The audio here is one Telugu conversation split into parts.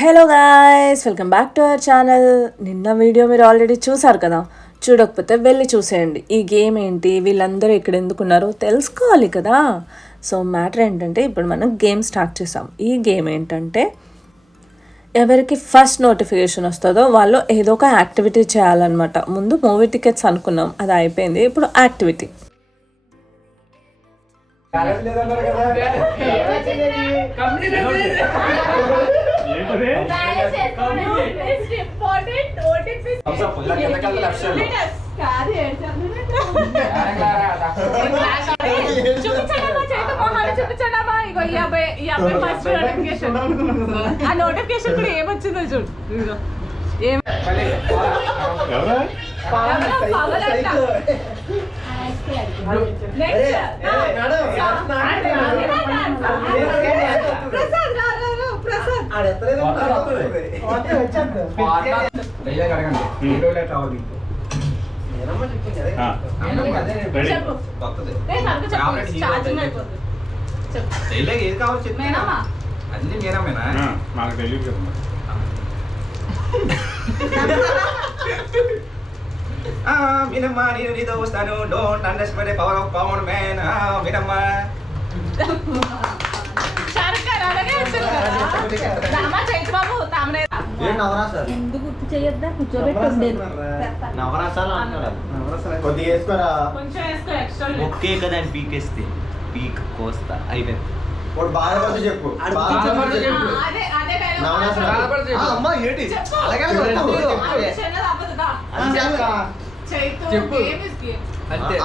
Hello guys, welcome back to our channel. నిన్న వీడియో మీరు ఆల్రెడీ చూసారు కదా, చూడకపోతే వెళ్ళి చూసేయండి. ఈ గేమ్ ఏంటి, వీళ్ళందరూ ఇక్కడ ఎందుకున్నారో తెలుసుకోవాలి కదా. సో మ్యాటర్ ఏంటంటే, ఇప్పుడు మనం గేమ్ స్టార్ట్ చేసాం. ఈ గేమ్ ఏంటంటే, ఎవరికి ఫస్ట్ నోటిఫికేషన్ వస్తుందో వాళ్ళు ఏదో ఒక యాక్టివిటీ చేయాలన్నమాట. ముందు మూవీ టికెట్స్ అనుకున్నాం, అది అయిపోయింది. ఇప్పుడు యాక్టివిటీ. ఆ నోటిఫికేషన్ కూడా ఏమొచ్చిందో చూడు. ఏది కావాలి చెప్పేనా అన్ని మీరమేనా మాకు తెలియదు మీనమ్మా నేను నీతో వస్తాను don't understand the power of power man మీనమ్మా కొద్దిగా వేసుకోరా, ఒకే కదా అని పీకేస్తే పీక్ కోస్తా అయిపోయింది. బాధపడుతూ చెప్పు, అమ్మా ఏంటి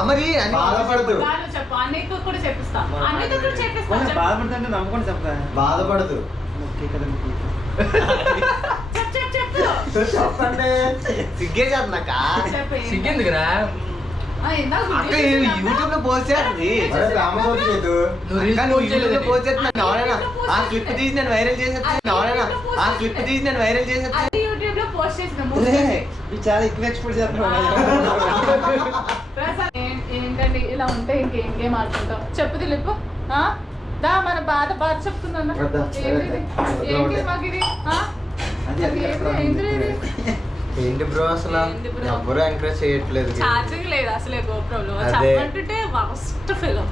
మరి బాధపడదు, బాధపడుతుంటే నమ్ముకొని చెప్తా. బాధపడదు చెప్పండి, సిగ్గేసేస్తున్నాక సిగ్గెందుకురా యూట్యూబ్ లో పోస్ట్ చేస్తుంది. పోస్ట్ చేస్తున్నాను ఎవరైనా ఆ క్లిప్ తీసి నేను వైరల్ చేసేస్తాను. ఎవరైనా ఆ క్లిప్ తీసి నేను వైరల్ చేసేస్తాను. చాలా ఎక్కువ ఎక్స్పోర్ట్ చేస్తున్నాను. ఏంటండి ఇలా ఉంటే ఇంకేం గేమ్ ఆడుకుంటాం? చెప్పు దిలీప్. దా మన బాధ చెప్తున్నాను. ఏంటి మాకు ఇది? ఏంటి బ్రో, అసలు ఎవరు ఎంకరేజ్ చేయట్లేదు. ఛార్జింగ్ లేదు అసలే గోప్రోలో. చెప్పంటే వర్స్ట్ ఫెలో,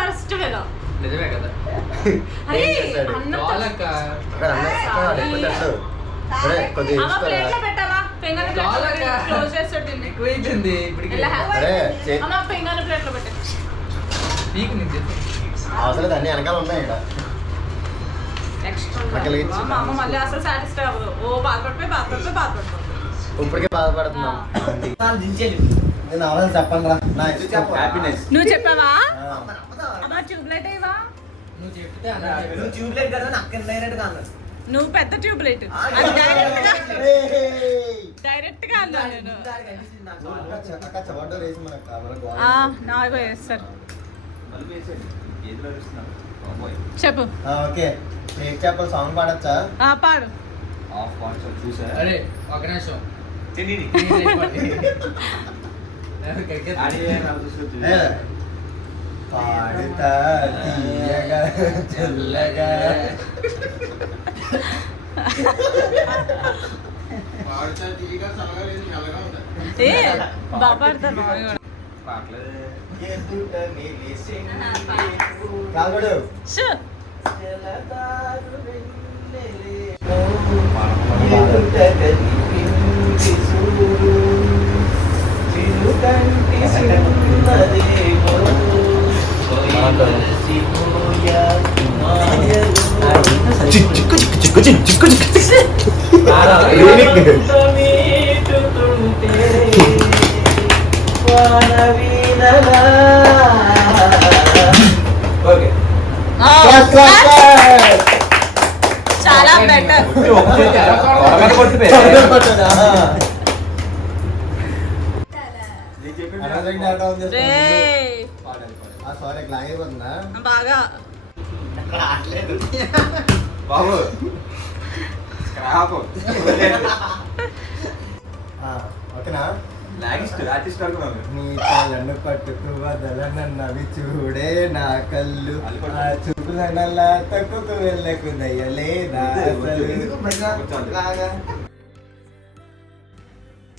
వర్స్ట్ ఫెలో. నిజమే కదా. అవసరం అన్ని వెనకాల ఉన్నాయి ఇక్కడ. ఇప్పటికే బాధపడుతున్నాం. చెప్పండి రా, నా హ్యాపీనెస్. నువ్వు చెప్పావా? ట్యూబ్లైట్ అయ్యవా? నువ్వు పెద్ద ట్యూబ్లైట్ డైరెక్ట్ గా అన్నా నేను. నాలుగో వేస్తారు. చెప్పు. ఓకే, చెప్పాలి. సాంగ్ పాడచ్చా? పాడు. అరే ఒక నిమిషం పాడుతా తీయగా చల్లగా బాగా పాడతారు. చాలా బెటర్. బాగా బాబు ఓకేనా? ఆర్టిస్ట్ అనుకున్నాను. నీ కళ్ళను పట్టుకు వదలనన్నవి చూడే నా కళ్ళు, ఆ చూపులనల్లా తక్కుకు వెళ్ళకు దయలేదా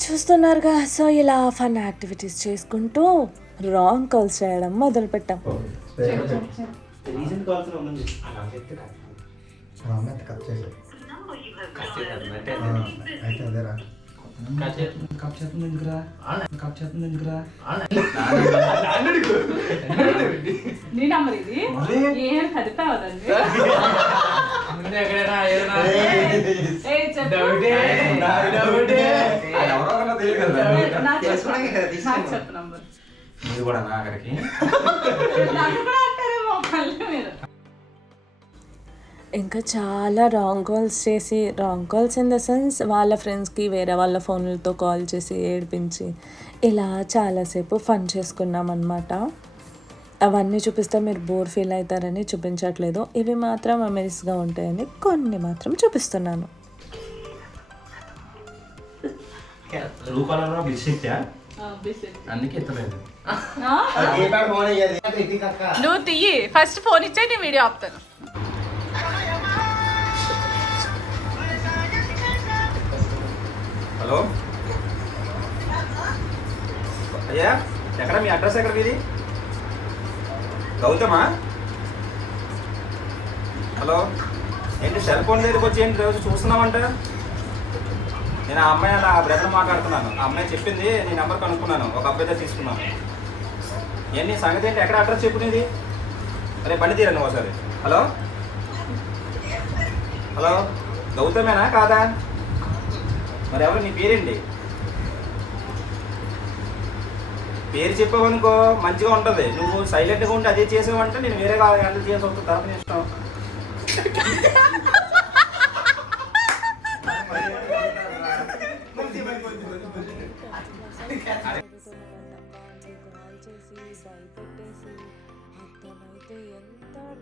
చూస్తున్నారుగా. సో ఇలా ఫన్ యాక్టివిటీస్ చేసుకుంటూ రాంగ్ కాల్స్ చేయడం మొదలుపెట్టాం. రీసెంట్ కాల్స్ ఉంది. అయితే అదేరా నీ నంబర్ ఇది ఏం కదిపావదండి. చెప్పు నంబర్. మీరు కూడా నా అక్కడికి నాకు కూడా అంటారేమో కళ్ళు మీరు. ఇంకా చాలా రాంగ్ కాల్స్ చేసి, wrong calls in the sense వాళ్ళ ఫ్రెండ్స్కి వేరే వాళ్ళ ఫోన్లతో కాల్ చేసి ఏడిపించి ఇలా చాలాసేపు ఫన్ చేసుకున్నాం అన్నమాట. అవన్నీ చూపిస్తే మీరు బోర్ ఫీల్ అవుతారని చూపించట్లేదు. ఇవి మాత్రం మెమరీస్గా ఉంటాయని కొన్ని మాత్రం చూపిస్తున్నాను. రూపాలలో బిస్కెట్టా బిస్కెట్. అందుకే ఎత్తలేదు. నువ్వు తీయి ఫస్ట్ ఫోన్ ఇచ్చే నీ వీడియో ఆపుతాను. హలో అయ్యా, ఎక్కడ మీ అడ్రస్ ఎక్కడ మీది? గౌతమా? హలో, ఏంటి సెల్ ఫోన్ దగ్గరికి వచ్చి ఏంటి రోజు చూస్తున్నామంట? నేను ఆ అమ్మాయి అలా బ్రదర్ మాట్లాడుతున్నాను. ఆ అమ్మాయి చెప్పింది, నీ నెంబర్ కనుక్కున్నాను, ఒక అబ్బాయితో తీసుకున్నాను. ఏంటి సంగతి ఏంటి? ఎక్కడ అడ్రస్ చెప్పుకునేది? అరే బండి తీరండి ఒకసారి. హలో హలో, గౌతమేనా కాదా? మరి ఎవరు నీ పేరేంటి? పేరు చెప్పావనుకో మంచిగా ఉంటుంది. నువ్వు సైలెంట్గా ఉండి అదే చేసావంటే నేను వేరే హ్యాండిల్ చేసి వస్తుంది. తరపున ఇష్టం.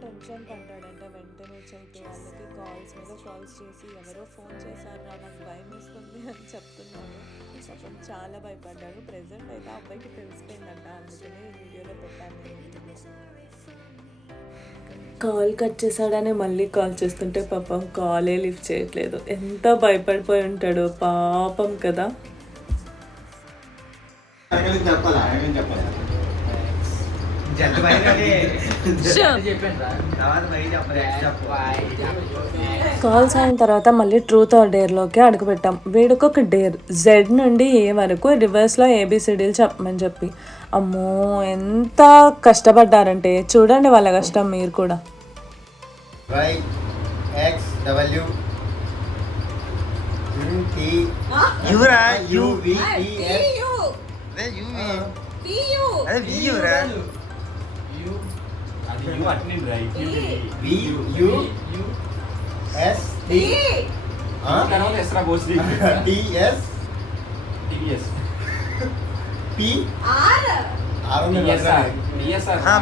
టెన్షన్ పడ్డాడంటే వెంటనే చైతు వాళ్ళకి కాల్స్ మీద కాల్స్ చేసి ఎవరో ఫోన్ చేశారు నాకు భయం వేస్తుంది అని చెప్తున్నాను. పాపం చాలా భయపడ్డాడు. ప్రెజెంట్ అయితే ఆ అబ్బాయికి తెలిసిపోయిందంట, అందుకని ఈ వీడియోలో పెట్టాను. కాల్ కట్ చేశాడని మళ్ళీ కాల్ చేస్తుంటే పాపం కాలే లిఫ్ట్ చేయట్లేదు. ఎంత భయపడిపోయి ఉంటాడు పాపం కదా. కాల్స్ అయిన తర్వాత మళ్ళీ ట్రూత్ ఆర్ డేర్లోకి అడుగుపెట్టాం. వీడికి ఒక డేర్ జెడ్ నుండి ఏ వరకు రివర్స్లో ఏబిసిడీలు చెప్పమని చెప్పి. అమ్మో ఎంత కష్టపడ్డారంటే చూడండి వాళ్ళ కష్టం మీరు కూడా.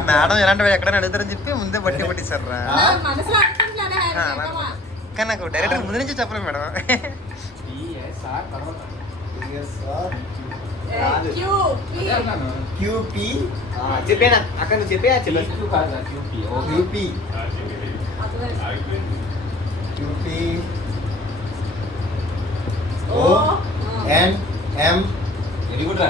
మేడం ఎలాంటి ఎక్కడ అడుగుతారని చెప్పి ముందే బట్టి పట్టిస్తారు. కానీ నాకు డైరెక్టర్ ముందు నుంచి చెప్పలేదు మేడం. చెప్పానా అక్కడ నువ్వు చెప్పే వెరీ గుడ్ రా.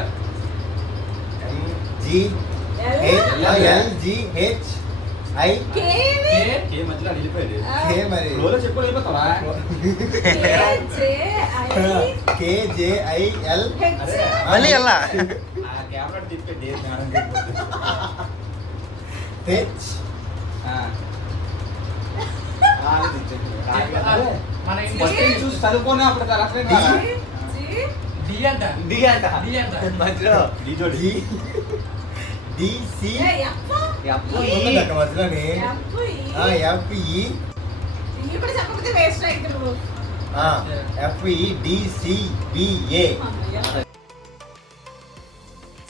మధ్యలో వెళ్ళిపోయాడు. చెప్పు వెళ్ళిపోతావా? మళ్ళీ ఎలా కెమెరా తిప్పేది చూసి చదువుకోనే అప్పుడు మధ్యలో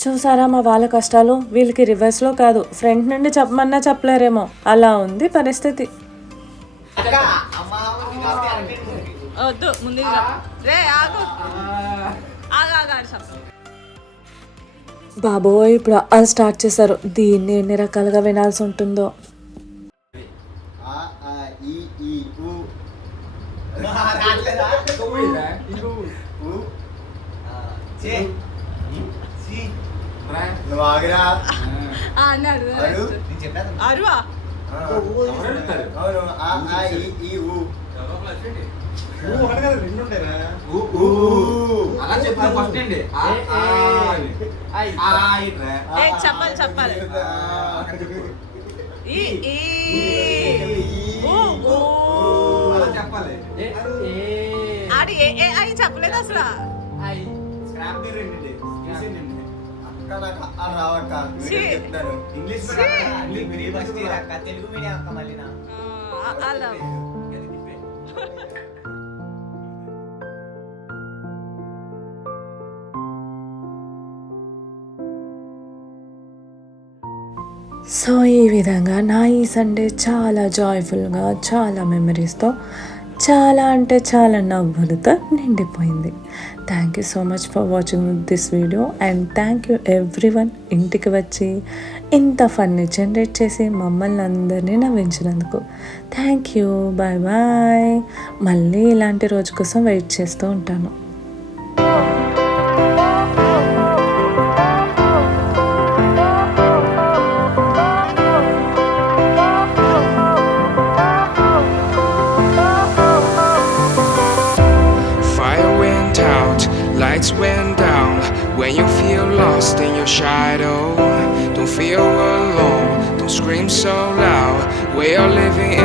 చూసారా మా వాళ్ళ కష్టాలు. వీళ్ళకి రివర్స్లో కాదు ఫ్రంట్ నుండి చెప్పమన్నా చెప్పలేరేమో, అలా ఉంది పరిస్థితి. వద్దు ముందు రే ఆగు ఆగాడు చెప్పు. బాబోయ్ ఇప్పుడు అది స్టార్ట్ చేశారు. దీన్ని ఎన్ని రకాలుగా వినాల్సి ఉంటుందో. ఆ ఆ ఈ ఈ ఊ రాట్లేదా? ఊ చే సి నువ్వు ఆగిరా అన్నాడు అడు నేను చెప్పాను. అరువా అవును ఆ ఆ ఈ ఈ ఊ అలా చెప్తాను ఫస్ట్ అండి చెప్పాలి ఈ ఈ ఊ ఊ అలా చెప్పాలి ఆడి ఏ ఏ అని చెప్పలేదు అసలు. స్క్రాప్ తీరండి అక్క నాకు ఆ రావక్క ఛీ. చెప్తాను ఇంగ్లీష్ ఫస్ట్ ఇయర్ అక్క, తెలుగు మీడియం అక్క మళ్ళీ నా. అలా సో ఈ విధంగా నా ఈ సండే చాలా జాయ్ఫుల్గా, చాలా మెమరీస్తో, చాలా అంటే చాలా నవ్వులతో నిండిపోయింది. Thank you so much for watching this video and thank you everyone ఇంటికి వచ్చి ఇంత ఫన్ని జనరేట్ చేసి మమ్మల్ని అందరినీ నవ్వించినందుకు. Thank you, bye bye. మళ్ళీ ఇలాంటి రోజు కోసం వెయిట్ చేస్తూ ఉంటాను. Lights went down when you feel lost in your shadow. Don't feel alone, don't scream so loud. We are living in